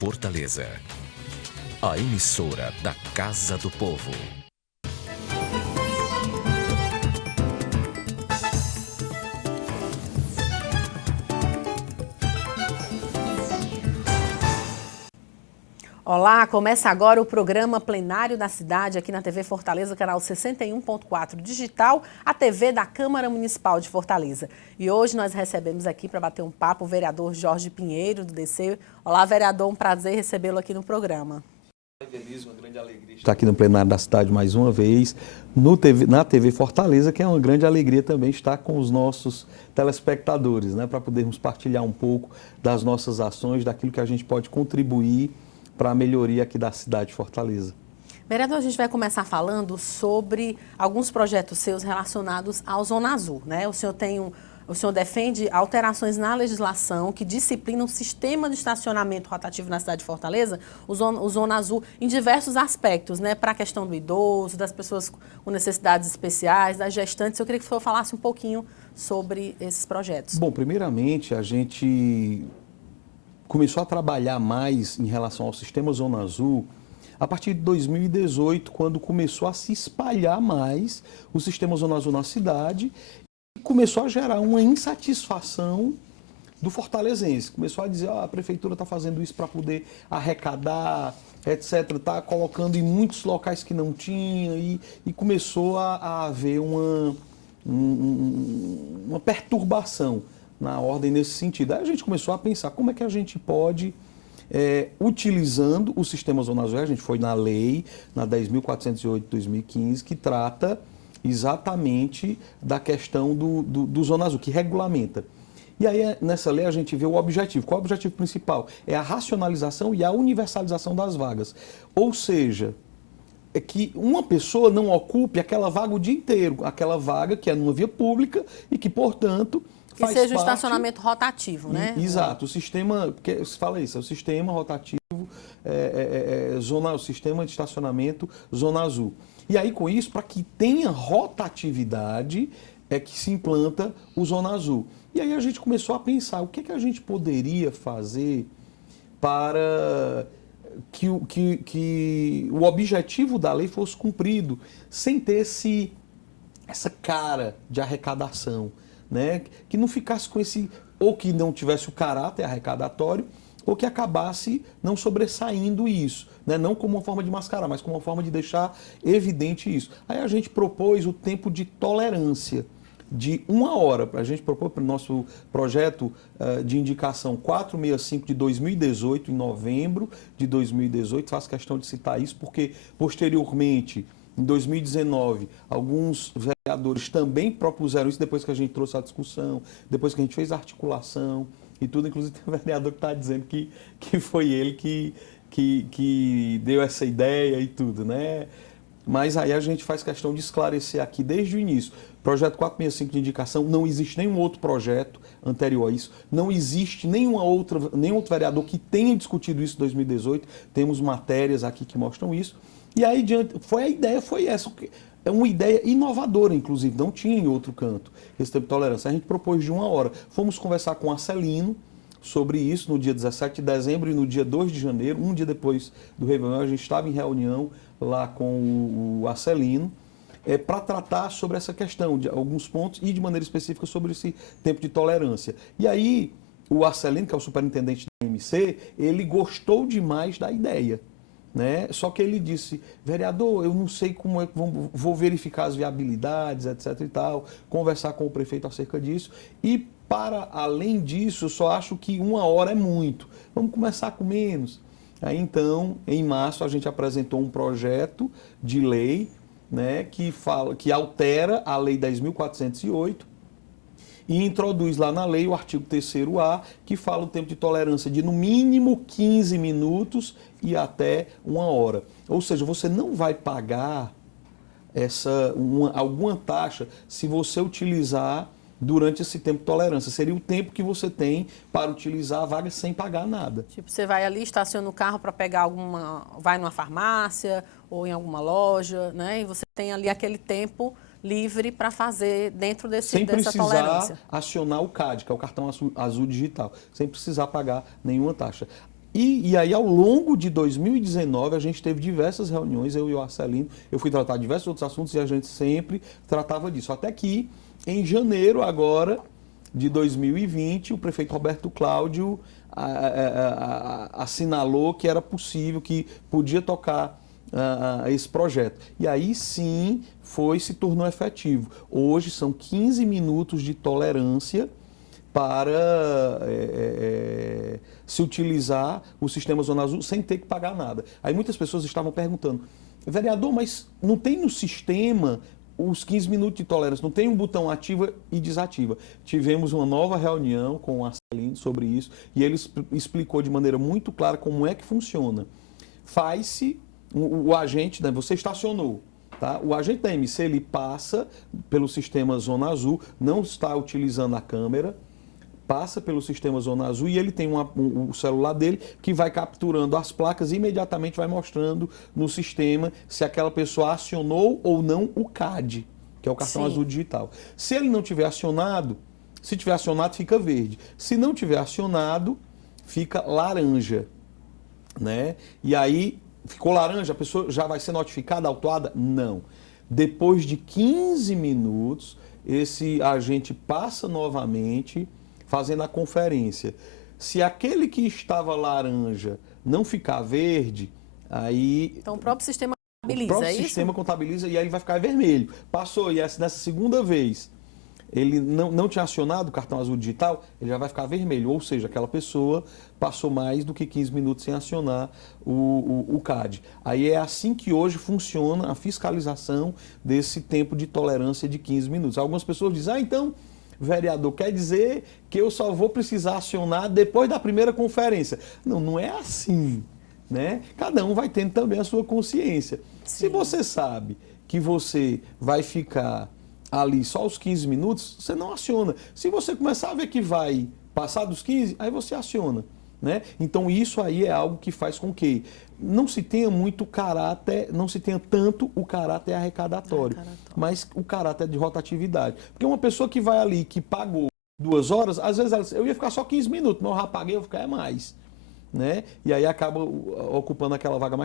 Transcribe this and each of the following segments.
Fortaleza, a emissora da Casa do Povo. Olá, começa agora o programa Plenário da Cidade aqui na TV Fortaleza, canal 61.4 digital, a TV da Câmara Municipal de Fortaleza. E hoje nós recebemos aqui para bater um papo o vereador Jorge Pinheiro, do DC. Olá, vereador, um prazer recebê-lo aqui no programa. Uma grande alegria estar aqui no Plenário da Cidade mais uma vez, na TV Fortaleza, que é uma grande alegria também estar com os nossos telespectadores, né, para podermos partilhar um pouco das nossas ações, daquilo que a gente pode contribuir para a melhoria aqui da cidade de Fortaleza. Vereador, a gente vai começar falando sobre alguns projetos seus relacionados ao Zona Azul, né? O senhor defende alterações na legislação que disciplinam o sistema de estacionamento rotativo na cidade de Fortaleza, o Zona Azul, em diversos aspectos, né? Para a questão do idoso, das pessoas com necessidades especiais, das gestantes. Eu queria que o senhor falasse um pouquinho sobre esses projetos. Bom, primeiramente, a gente começou a trabalhar mais em relação ao sistema Zona Azul a partir de 2018, quando começou a se espalhar mais o sistema Zona Azul na cidade e começou a gerar uma insatisfação do fortalezense. Começou a dizer, a prefeitura está fazendo isso para poder arrecadar, etc. Está colocando em muitos locais que não tinha e começou a haver uma perturbação na ordem nesse sentido. Aí a gente começou a pensar como é que a gente pode, utilizando o sistema Zona Azul, a gente foi na lei, na 10.408 de 2015, que trata exatamente da questão do Zona Azul, que regulamenta. E aí, nessa lei, a gente vê o objetivo. Qual é o objetivo principal? É a racionalização e a universalização das vagas. Ou seja, é que uma pessoa não ocupe aquela vaga o dia inteiro, aquela vaga que é numa via pública e que, portanto, que seja o estacionamento rotativo, né? Exato, o sistema, porque se fala isso, é o sistema rotativo, o sistema de estacionamento Zona Azul. E aí, com isso, para que tenha rotatividade, é que se implanta o Zona Azul. E aí a gente começou a pensar, o que a gente poderia fazer para que o objetivo da lei fosse cumprido, sem ter essa cara de arrecadação, né? Que não ficasse com ou que não tivesse o caráter arrecadatório, ou que acabasse não sobressaindo isso, né? Não como uma forma de mascarar, mas como uma forma de deixar evidente isso. Aí a gente propôs o tempo de tolerância de 1 hora. A gente propôs para o nosso projeto de indicação 465 de 2018, em novembro de 2018, faço questão de citar isso, porque posteriormente, em 2019, alguns vereadores também propuseram isso depois que a gente trouxe a discussão, depois que a gente fez a articulação e tudo. Inclusive tem um vereador que está dizendo que foi ele que deu essa ideia e tudo, né? Mas aí a gente faz questão de esclarecer aqui desde o início. Projeto 465 de indicação, não existe nenhum outro projeto anterior a isso, não existe nenhum outro vereador que tenha discutido isso em 2018, temos matérias aqui que mostram isso. E aí a ideia foi essa, é uma ideia inovadora, inclusive, não tinha em outro canto esse tempo de tolerância. A gente propôs de 1 hora. Fomos conversar com o Arcelino sobre isso no dia 17 de dezembro e no dia 2 de janeiro, um dia depois do Réveillon, a gente estava em reunião lá com o Arcelino, para tratar sobre essa questão de alguns pontos e de maneira específica sobre esse tempo de tolerância. E aí o Arcelino, que é o superintendente da MC, ele gostou demais da ideia, né? Só que ele disse, vereador, eu não sei como é que vou verificar as viabilidades, etc e tal, conversar com o prefeito acerca disso. E para além disso, eu só acho que 1 hora é muito. Vamos começar com menos. Aí então, em março, a gente apresentou um projeto de lei, né, que altera a Lei 10.408 e introduz lá na lei o artigo 3º-A, que fala o tempo de tolerância de no mínimo 15 minutos e até 1 hora. Ou seja, você não vai pagar alguma taxa se você utilizar durante esse tempo de tolerância. Seria o tempo que você tem para utilizar a vaga sem pagar nada. Tipo, você vai ali, estaciona o carro para pegar vai numa farmácia ou em alguma loja, né? E você tem ali aquele tempo livre para fazer dentro dessa tolerância. Sem precisar acionar o CAD, que é o cartão azul digital, sem precisar pagar nenhuma taxa. E aí, ao longo de 2019, a gente teve diversas reuniões, eu e o Arcelino, eu fui tratar de diversos outros assuntos e a gente sempre tratava disso. Até que, em janeiro agora de 2020, o prefeito Roberto Cláudio assinalou que era possível, que podia tocar esse projeto. E aí sim se tornou efetivo. Hoje são 15 minutos de tolerância para se utilizar o sistema Zona Azul sem ter que pagar nada. Aí muitas pessoas estavam perguntando, vereador, mas não tem no sistema os 15 minutos de tolerância, não tem um botão ativa e desativa. Tivemos uma nova reunião com o Arcelino sobre isso e ele explicou de maneira muito clara como é que funciona. Faz-se, o agente, né, você estacionou, tá? O agente da MC, ele passa pelo sistema Zona Azul, não está utilizando a câmera, passa pelo sistema Zona Azul e ele tem o celular dele que vai capturando as placas e imediatamente vai mostrando no sistema se aquela pessoa acionou ou não o CAD, que é o cartão azul digital. Se ele não tiver acionado, se tiver acionado fica verde. Se não tiver acionado, fica laranja, né? E aí, ficou laranja, a pessoa já vai ser notificada, autuada? Não. Depois de 15 minutos, esse agente passa novamente fazendo a conferência. Se aquele que estava laranja não ficar verde, aí... Então o próprio sistema contabiliza, o próprio sistema contabiliza e aí ele vai ficar vermelho. Passou, e nessa segunda vez ele não tinha acionado o cartão azul digital, ele já vai ficar vermelho. Ou seja, aquela pessoa passou mais do que 15 minutos sem acionar o CAD. Aí é assim que hoje funciona a fiscalização desse tempo de tolerância de 15 minutos. Algumas pessoas dizem, então... vereador, quer dizer que eu só vou precisar acionar depois da primeira conferência. Não, não é assim, né? Cada um vai tendo também a sua consciência. Sim. Se você sabe que você vai ficar ali só os 15 minutos, você não aciona. Se você começar a ver que vai passar dos 15, aí você aciona, né? Então isso aí é algo que faz com que não se tenha muito caráter, não se tenha tanto o caráter arrecadatório, mas o caráter de rotatividade. Porque uma pessoa que vai ali, que pagou 2 horas, às vezes eu ia ficar só 15 minutos, mas eu já paguei, eu vou ficar mais, né? E aí acaba ocupando aquela vaga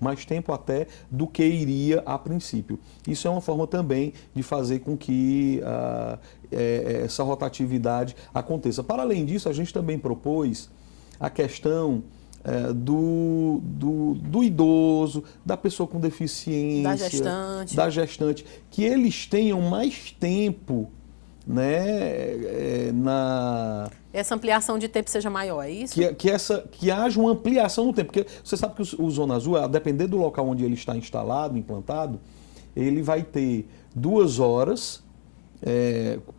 mais tempo até do que iria a princípio. Isso é uma forma também de fazer com que essa rotatividade aconteça. Para além disso, a gente também propôs a questão do idoso, da pessoa com deficiência, da gestante, que eles tenham mais tempo, né, essa ampliação de tempo seja maior, é isso? Que haja uma ampliação no tempo, porque você sabe que o Zona Azul, a depender do local onde ele está instalado, implantado, ele vai ter 2 horas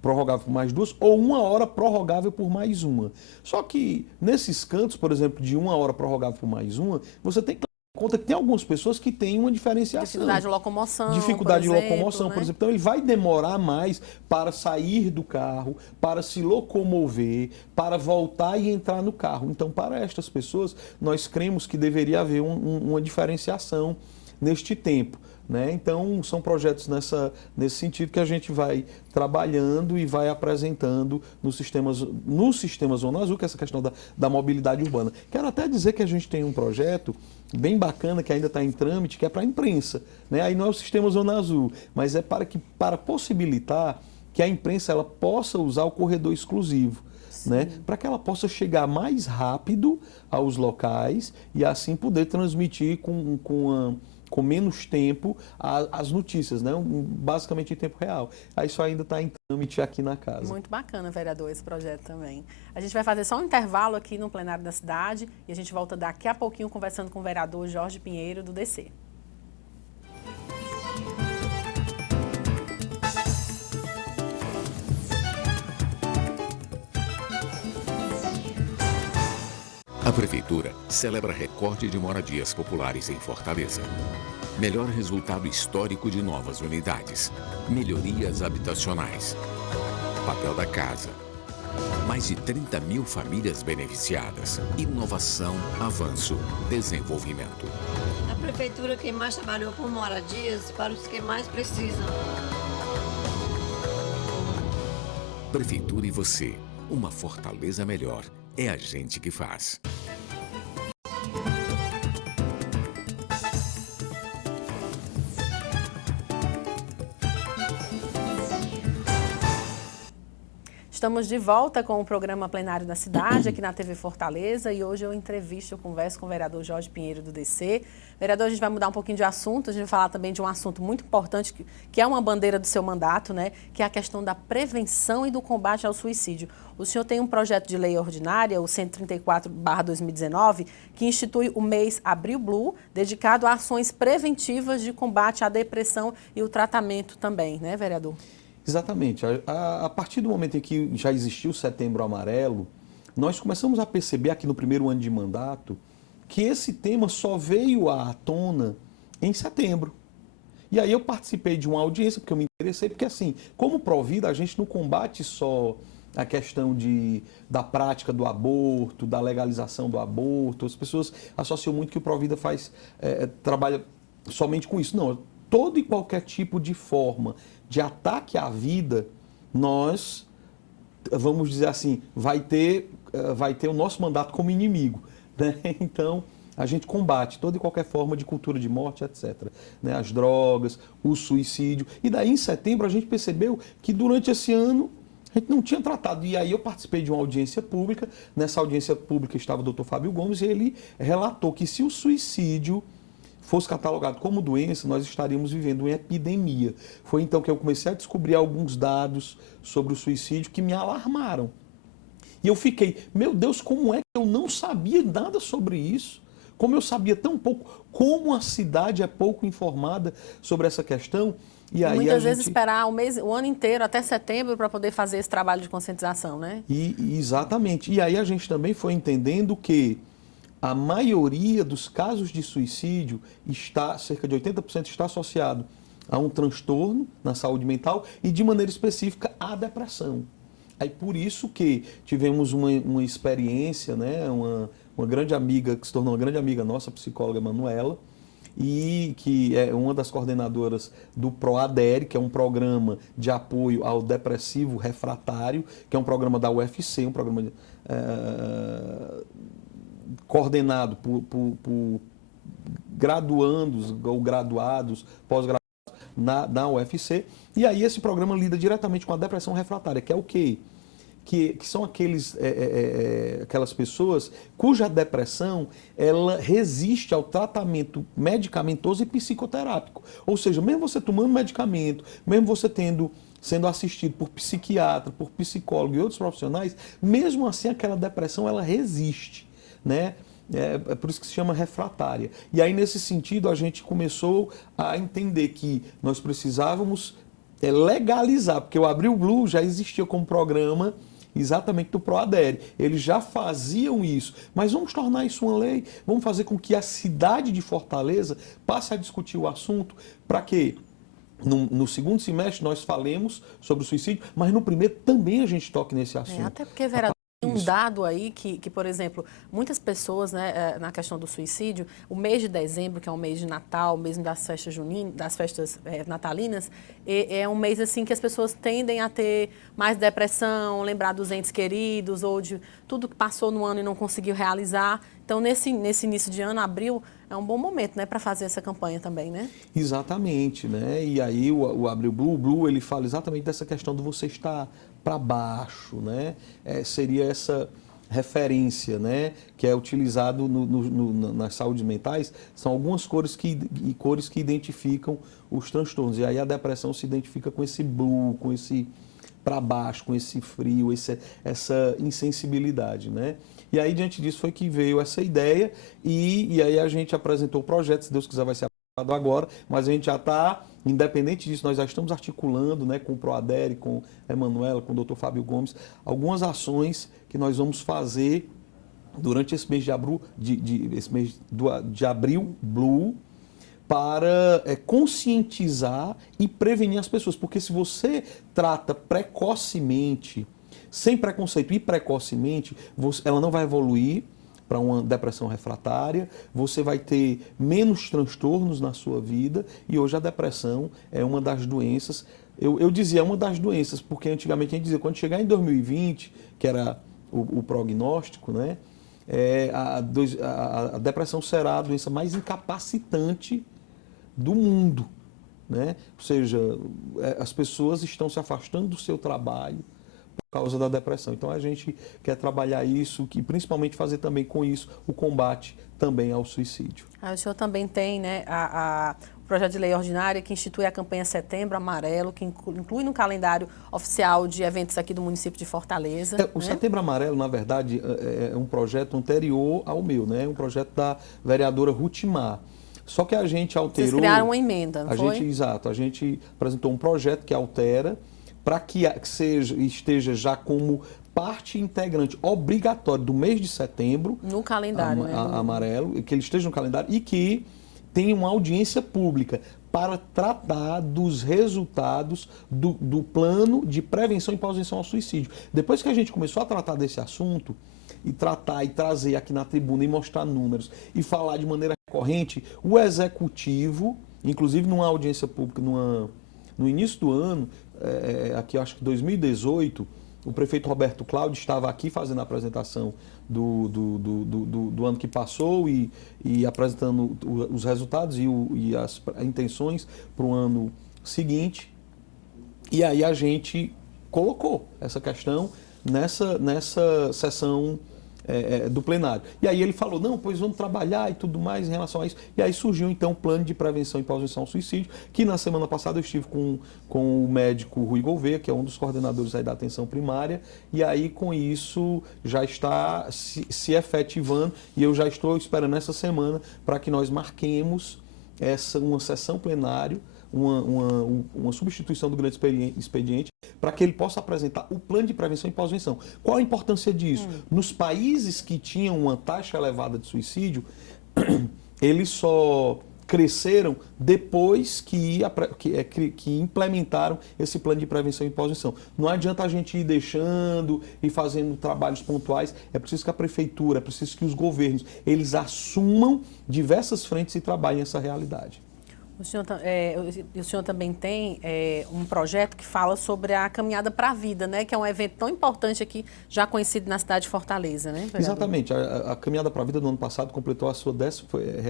prorrogável por mais 2 ou 1 hora prorrogável por mais 1. Só que nesses cantos, por exemplo, de 1 hora prorrogável por mais 1, você tem que dar conta que tem algumas pessoas que têm uma diferenciação. Dificuldade de locomoção, Dificuldade por exemplo, de locomoção, né? por exemplo. Então ele vai demorar mais para sair do carro, para se locomover, para voltar e entrar no carro. Então, para estas pessoas, nós cremos que deveria haver uma diferenciação neste tempo, né? Então, são projetos nesse sentido que a gente vai trabalhando e vai apresentando no sistema Zona Azul, que é essa questão da mobilidade urbana. Quero até dizer que a gente tem um projeto bem bacana que ainda está em trâmite, que é para a imprensa, né? Aí não é o sistema Zona Azul, mas é para possibilitar que a imprensa ela possa usar o corredor exclusivo, né? Para que ela possa chegar mais rápido aos locais e assim poder transmitir com menos tempo as notícias, né? Basicamente em tempo real. Aí isso ainda está em trâmite aqui na casa. Muito bacana, vereador, esse projeto também. A gente vai fazer só um intervalo aqui no plenário da cidade e a gente volta daqui a pouquinho conversando com o vereador Jorge Pinheiro, do DC. A Prefeitura celebra recorde de moradias populares em Fortaleza. Melhor resultado histórico de novas unidades. Melhorias habitacionais. Papel da casa. Mais de 30 mil famílias beneficiadas. Inovação, avanço, desenvolvimento. A Prefeitura quem mais trabalhou com moradias para os que mais precisam. Prefeitura e você. Uma Fortaleza melhor. É a gente que faz. Estamos de volta com o programa Plenário da Cidade, aqui na TV Fortaleza, e hoje eu converso com o vereador Jorge Pinheiro, do DC. Vereador, a gente vai mudar um pouquinho de assunto, a gente vai falar também de um assunto muito importante, que é uma bandeira do seu mandato, né? Que é a questão da prevenção e do combate ao suicídio. O senhor tem um projeto de lei ordinária, o 134/2019, que institui o mês Abril Blue, dedicado a ações preventivas de combate à depressão e o tratamento também, né, vereador? Exatamente. A partir do momento em que já existiu o Setembro Amarelo, nós começamos a perceber aqui no primeiro ano de mandato que esse tema só veio à tona em setembro. E aí eu participei de uma audiência, porque eu me interessei, porque assim, como Provida, a gente não combate só a questão da prática do aborto, da legalização do aborto. As pessoas associam muito que o Provida trabalha somente com isso. Não, todo e qualquer tipo de forma de ataque à vida, nós, vamos dizer assim, vai ter o nosso mandato como inimigo, né? Então, a gente combate toda e qualquer forma de cultura de morte, etc. Né? As drogas, o suicídio. E daí, em setembro, a gente percebeu que durante esse ano a gente não tinha tratado. E aí eu participei de uma audiência pública. Nessa audiência pública estava o doutor Fábio Gomes e ele relatou que se o suicídio fosse catalogado como doença, nós estaríamos vivendo uma epidemia. Foi então que eu comecei a descobrir alguns dados sobre o suicídio que me alarmaram. E eu fiquei, meu Deus, como é que eu não sabia nada sobre isso? Como eu sabia tão pouco? Como a cidade é pouco informada sobre essa questão? E aí muitas vezes esperar o ano inteiro, até setembro, para poder fazer esse trabalho de conscientização, né? Exatamente. E aí a gente também foi entendendo que a maioria dos casos de suicídio cerca de 80% está associado a um transtorno na saúde mental e, de maneira específica, à depressão. Aí por isso que tivemos uma experiência, né, uma grande amiga, que se tornou uma grande amiga nossa, a psicóloga Manuela, e que é uma das coordenadoras do PROADERE, que é um programa de apoio ao depressivo refratário, que é um programa da UFC, um programa coordenado por graduandos ou graduados, pós-graduados na UFC. E aí esse programa lida diretamente com a depressão refratária, que é o quê? Que são aquelas pessoas cuja depressão ela resiste ao tratamento medicamentoso e psicoterápico. Ou seja, mesmo você tomando medicamento, mesmo você sendo assistido por psiquiatra, por psicólogo e outros profissionais, mesmo assim aquela depressão ela resiste, né? É por isso que se chama refratária. E aí, nesse sentido, a gente começou a entender que nós precisávamos legalizar, porque o Abril Blue já existia como programa exatamente do PROADERE. Eles já faziam isso, mas vamos tornar isso uma lei, vamos fazer com que a cidade de Fortaleza passe a discutir o assunto para que no segundo semestre nós falemos sobre o suicídio, mas no primeiro também a gente toque nesse assunto. Até porque, vereador, tem um dado aí que, por exemplo, muitas pessoas, né, na questão do suicídio, o mês de dezembro, que é um mês de Natal, mesmo das festas juninas, das festas natalinas, é um mês assim que as pessoas tendem a ter mais depressão, lembrar dos entes queridos ou de tudo que passou no ano e não conseguiu realizar. Então, nesse início de ano, abril, é um bom momento, né, para fazer essa campanha também, né? Exatamente, né? E aí o Abril Blue, ele fala exatamente dessa questão de você estar para baixo, né? Seria essa referência, né? Que é utilizado nas saúdes mentais, são algumas cores que identificam os transtornos. E aí a depressão se identifica com esse blue, com esse para baixo, com esse frio, essa insensibilidade, né? E aí, diante disso, foi que veio essa ideia e aí a gente apresentou o projeto, se Deus quiser vai ser aprovado agora, mas a gente já está, independente disso, nós já estamos articulando, né, com o PROADERE, com a Emanuela, com o Dr. Fábio Gomes, algumas ações que nós vamos fazer durante esse mês de Abril Blue, para conscientizar e prevenir as pessoas. Porque se você trata precocemente, sem preconceito e precocemente, ela não vai evoluir para uma depressão refratária, você vai ter menos transtornos na sua vida, e hoje a depressão é uma das doenças, eu dizia uma das doenças, porque antigamente a gente dizia, quando chegar em 2020, que era o prognóstico, né, a depressão será a doença mais incapacitante do mundo, né? Ou seja, as pessoas estão se afastando do seu trabalho por causa da depressão. Então a gente quer trabalhar isso, que principalmente fazer também com isso o combate também ao suicídio. O senhor também tem, né, o projeto de lei ordinária que institui a campanha Setembro Amarelo, que inclui no calendário oficial de eventos aqui do município de Fortaleza. O Setembro Amarelo, na verdade, é um projeto anterior ao meu, né? Um projeto da vereadora Rutimar. Só que a gente alterou... Vocês criaram uma emenda, não foi? Exato. A gente apresentou um projeto que altera para que esteja já como parte integrante obrigatória do mês de setembro. No calendário, né? Amarelo, que ele esteja no calendário e que tenha uma audiência pública para tratar dos resultados do plano de prevenção e pós-venção ao suicídio. Depois que a gente começou a tratar desse assunto, e tratar e trazer aqui na tribuna e mostrar números e falar de maneira recorrente, o executivo, inclusive numa audiência pública no início do ano, aqui eu acho que 2018, o prefeito Roberto Cláudio estava aqui fazendo a apresentação do ano que passou e apresentando os resultados e as intenções para o ano seguinte. E aí a gente colocou essa questão nessa sessão do plenário. E aí ele falou, não, pois vamos trabalhar e tudo mais em relação a isso. E aí surgiu então o plano de prevenção e pós-venção ao suicídio, que na semana passada eu estive com o médico Rui Gouveia, que é um dos coordenadores aí da atenção primária, e aí com isso já está se efetivando e eu já estou esperando essa semana para que nós marquemos uma sessão plenária, uma substituição do grande expediente, para que ele possa apresentar o plano de prevenção e pós-venção. Qual a importância disso? Nos países que tinham uma taxa elevada de suicídio, eles só cresceram depois que implementaram esse plano de prevenção e pós-venção. Não adianta a gente ir deixando e fazendo trabalhos pontuais, é preciso que a prefeitura, é preciso que os governos, eles assumam diversas frentes e trabalhem essa realidade. O senhor também tem um projeto que fala sobre a Caminhada para a Vida, né? Que é um evento tão importante aqui, já conhecido na cidade de Fortaleza, né, vereador? Exatamente. A Caminhada para a Vida do ano passado completou a sua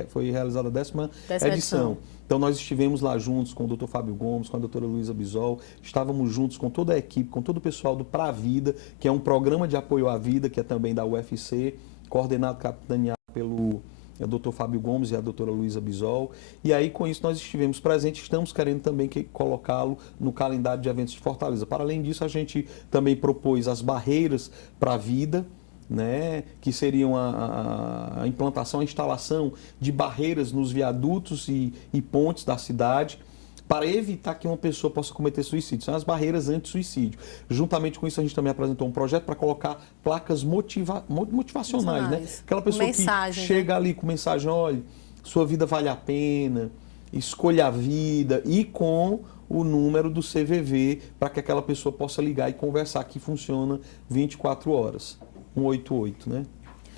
foi realizada a 10ª edição. Então nós estivemos lá juntos com o Dr. Fábio Gomes, com a doutora Luísa Bisol, estávamos juntos com toda a equipe, com todo o pessoal do Pra Vida, que é um programa de apoio à vida, que é também da UFC, coordenado, capitaneado pelo Dr. Fábio Gomes e a doutora Luísa Bisol. E aí, com isso, nós estivemos presentes, estamos querendo também colocá-lo no calendário de eventos de Fortaleza. Para além disso, a gente também propôs as barreiras para a vida, né, que seriam a implantação, a instalação de barreiras nos viadutos e pontes da cidade, para evitar que uma pessoa possa cometer suicídio. São as barreiras anti-suicídio. Juntamente com isso, a gente também apresentou um projeto para colocar placas motivacionais, né? Aquela pessoa mensagem, que chega ali com mensagem, olha, sua vida vale a pena, escolha a vida, e com o número do CVV, para que aquela pessoa possa ligar e conversar, que funciona 24 horas, 188, né?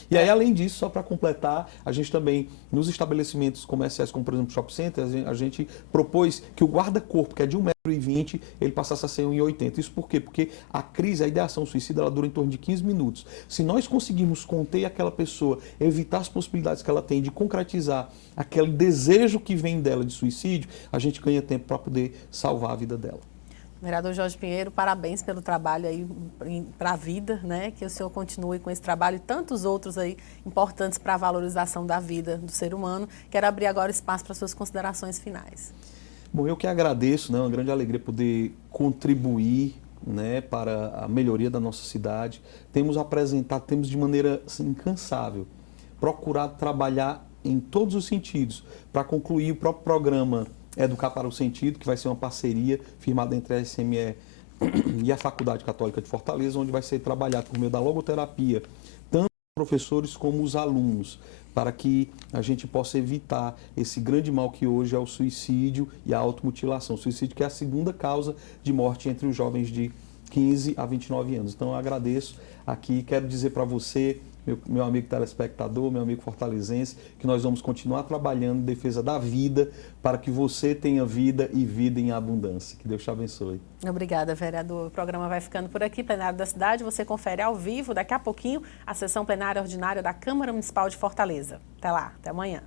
E aí, além disso, só para completar, a gente também, nos estabelecimentos comerciais, como por exemplo o Shopping Center, a gente propôs que o guarda-corpo, que é de 1,20 m, ele passasse a ser 1,80 m. Isso por quê? Porque a crise, a ideação suicida, ela dura em torno de 15 minutos. Se nós conseguirmos conter aquela pessoa, evitar as possibilidades que ela tem de concretizar aquele desejo que vem dela de suicídio, a gente ganha tempo para poder salvar a vida dela. Vereador Jorge Pinheiro, parabéns pelo trabalho aí para a vida, né? Que o senhor continue com esse trabalho e tantos outros aí importantes para a valorização da vida do ser humano. Quero abrir agora espaço para suas considerações finais. Bom, eu que agradeço, né? É uma grande alegria poder contribuir, né, para a melhoria da nossa cidade. Temos de maneira assim, incansável, procurado trabalhar em todos os sentidos para concluir o próprio programa Educar para o Sentido, que vai ser uma parceria firmada entre a SME e a Faculdade Católica de Fortaleza, onde vai ser trabalhado por meio da logoterapia, tanto os professores como os alunos, para que a gente possa evitar esse grande mal que hoje é o suicídio e a automutilação. O suicídio que é a segunda causa de morte entre os jovens de 15 a 29 anos. Então eu agradeço aqui, quero dizer para você, meu amigo telespectador, meu amigo fortalezense, que nós vamos continuar trabalhando em defesa da vida, para que você tenha vida e vida em abundância. Que Deus te abençoe. Obrigada, vereador. O programa vai ficando por aqui, Plenário da Cidade. Você confere ao vivo, daqui a pouquinho, a sessão plenária ordinária da Câmara Municipal de Fortaleza. Até lá, até amanhã.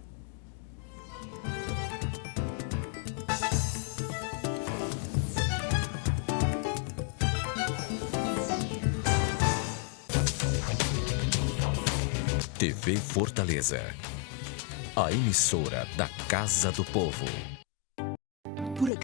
TV Fortaleza, a emissora da Casa do Povo.